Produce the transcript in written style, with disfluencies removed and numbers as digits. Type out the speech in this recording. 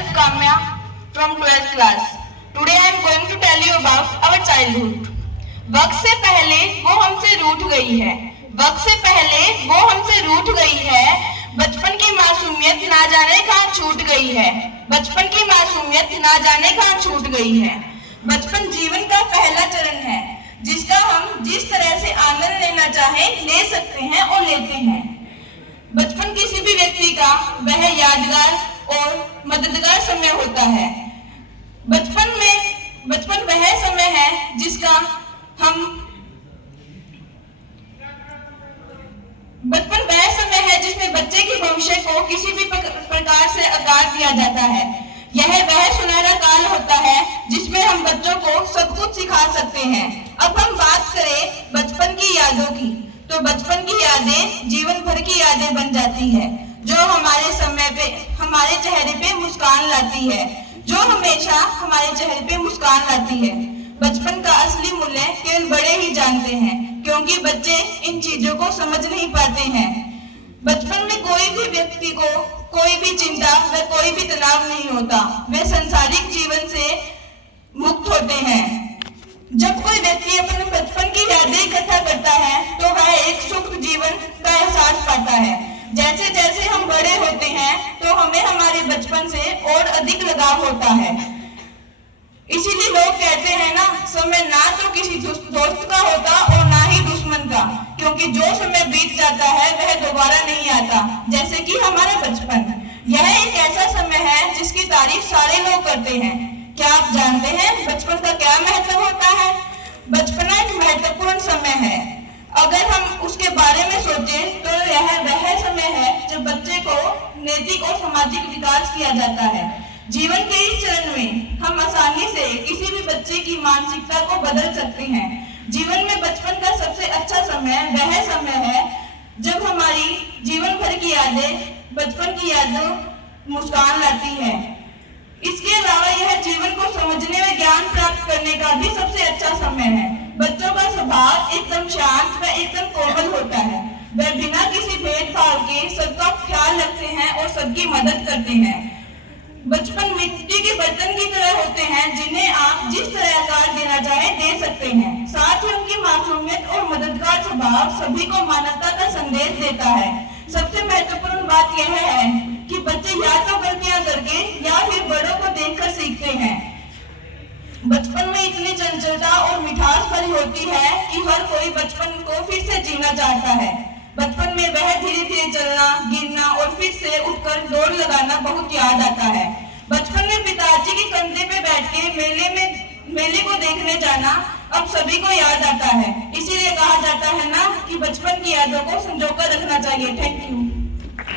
myself Kamya from 12th class. Today I am going to tell you about our childhood. वक्त से पहले वो हमसे रूठ गई है, वक्त से पहले वो हमसे रूठ गई है। बचपन की मासूमियत ना जाने कहाँ छूट गई है, बचपन की मासूमियत ना जाने कहाँ छूट गई है। बचपन जीवन का पहला चरण है जिसका हम जिस तरह से आनंद लेना चाहे ले सकते हैं और लेते हैं। बचपन किसी भी व्यक्ति का वह यादगार और मददगार समय होता है। बचपन वह समय है जिसका हम बचपन वह समय है जिसमें बच्चे के भविष्य को किसी भी प्रकार से आकार दिया जाता है। यह वह सुनहरा काल होता है जिसमें हम बच्चों को सब कुछ सिखा सकते हैं। अब हम बात करें बचपन की यादों की, तो बचपन की यादें जीवन भर की यादें बन जाती है, जो हमारे चेहरे पे मुस्कान लाती है, जो हमेशा हमारे चेहरे पे मुस्कान लाती है। बचपन का असली मूल्य केवल बड़े ही जानते हैं, क्योंकि बच्चे इन चीजों को समझ नहीं पाते हैं। बचपन में कोई भी व्यक्ति को कोई भी चिंता व कोई भी तनाव नहीं होता, वे सांसारिक जीवन से मुक्त होते हैं। जब कोई व्यक्ति अपने बचपन की यादें इकट्ठा करता है तो वह एक सुख जीवन का एहसास पाता है। जैसे जैसे हम बड़े होते हैं तो हमें हमारे बचपन से और अधिक लगाव होता है। इसीलिए लोग कहते हैं ना, समय ना तो किसी दोस्त का होता और ना ही दुश्मन का, क्योंकि जो समय बीत जाता है वह दोबारा नहीं आता, जैसे कि हमारा बचपन। यह एक ऐसा समय है जिसकी तारीफ सारे लोग करते हैं। क्या आप जानते हैं बचपन का क्या महत्व होता है? बचपन एक महत्वपूर्ण समय है। अगर हम उसके बारे में सोचें तो यह वह समय है जब बच्चे को नैतिक और सामाजिक विकास किया जाता है। जीवन के इस चरण में हम आसानी से किसी भी बच्चे की मानसिकता को बदल सकते हैं। जीवन में बचपन का सबसे अच्छा समय वह समय है जब हमारी जीवन भर की यादें, बचपन की यादों मुस्कान लाती है। इसके अलावा यह जीवन को समझने में ज्ञान प्राप्त करने का भी सबसे अच्छा समय है। बच्चों का स्वभाव एकदम शांत व एकदम कोमल होता है। वे बिना किसी भेदभाव के सबका ख्याल रखते हैं और सबकी मदद करते हैं। बचपन मिट्टी के बर्तन की तरह होते हैं जिन्हें आप जिस तरह आकार देना चाहे दे सकते हैं। साथ ही उनकी मासूमियत और मददगार स्वभाव सभी को मानवता का संदेश देता है। सबसे महत्वपूर्ण बात यह है कि बच्चे या तो गलतियां करके या फिर बड़ों को देखकर सीखते हैं। बचपन में इतनी चंचलता और मिठास भरी होती है कि हर कोई बचपन को फिर से जीना चाहता है। बचपन में वह धीरे धीरे चलना, गिरना और फिर से उठकर दौड़ लगाना बहुत याद आता है। बचपन में पिताजी के कंधे पे बैठ के मेले को देखने जाना अब सभी को याद आता है। इसीलिए कहा जाता है ना कि बचपन की यादों को संजोकर रखना चाहिए। Thank you.